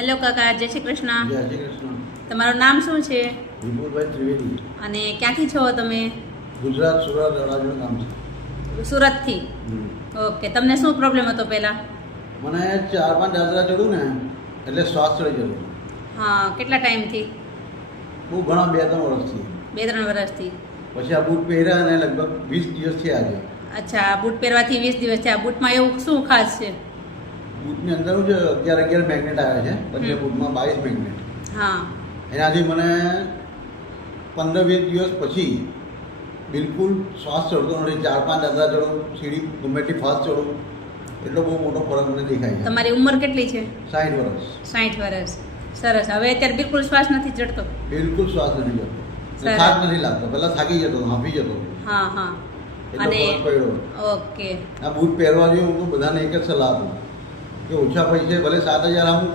Hello કાકા, જય શ્રી કૃષ્ણ. જય શ્રી કૃષ્ણ. તમારું નામ શું છે વિપુલભાઈ ત્રિવેદી. અને ક્યાંથી છો તમે? ગુજરાત સુરત અડાજણ ગામ છે. સુરતથી. ઓકે, તમને શું પ્રોબ્લેમ હતો પહેલાં? મને 4-5 દાદરા ચડું ને એટલે શ્વાસ ચડી જતો. હા, કેટલા ટાઈમથી? બહુ ઘણા 2-3 વર્ષથી. 2-3 વર્ષથી. પછી આ બૂટ પહેર્યા અને લગભગ 20 દિવસ છે આજે. અચ્છા, આ બૂટ પહેરવાથી 20 દિવસ છે. આ બૂટમાં એવું શું ખાસ છે? બૂટની અંદર શું છે 11 મેગ્નેટ આવે છે, બંને બૂટમાં 22 મેગ્નેટ. હા. એનાથી મને 15-20 દિવસ પછી બિલકુલ શ્વાસ ચડતો નથી. 4-5 દાદરા ચડું, સીડી ગમે એટલી ફાસ્ટ ચડું, એટલો બહુ મોટો ફરક મને દેખાય છે. તમારી ઉંમર કેટલી છે? 60 વર્ષ. 60 વર્ષ. સરસ. હવે અત્યારે બિલકુલ શ્વાસ નથી ચડતો? બિલકુલ શ્વાસ નથી જતો. સરસ. થાક નથી લાગતો. પહેલાં થાકી જતો, હાંફી જતો. હા હા. એટલો અને ફરક પડ્યો. ઓકે. આ બૂટ પહેરવા જોઈએ હું તો બધાને એક જ સલાહ આપું કે ઓછા પૈસે ભલે 7,000 આપું